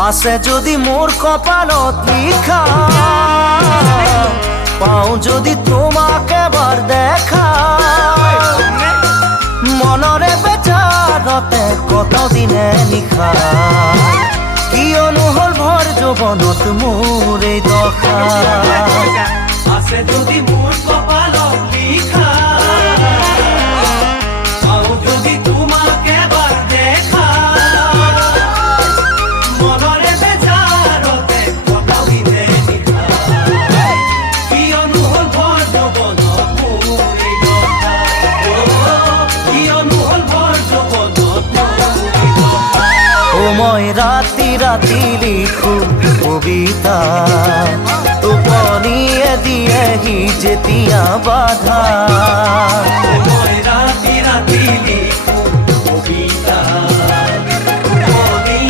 আছে যদি মোর কপালত লিখা, পাও যদি তোমাকে এবার দেখা, মনরে বেচারতে কত দিনে নিশা, কিয়নো হল ভৰ যৌৱনত মোৰ এই দশা। আছে যদি মোর কপালত লিখা, পাও যদি তোমাকে এবার দেখা, মনরে বেচারতে কত দিনে নিশা, কিয়নো হল ভর যৌৱনত মোৰ এই দশা, কিয়নো হল ভর যৌৱনত মোৰ এই দশা। ও মই ৰাতি ৰাতি লিখো কবিতা, টোপনিয়ে দিয়েহি যেতিয়া বাধা। মই ৰাতি ৰাতি লিখো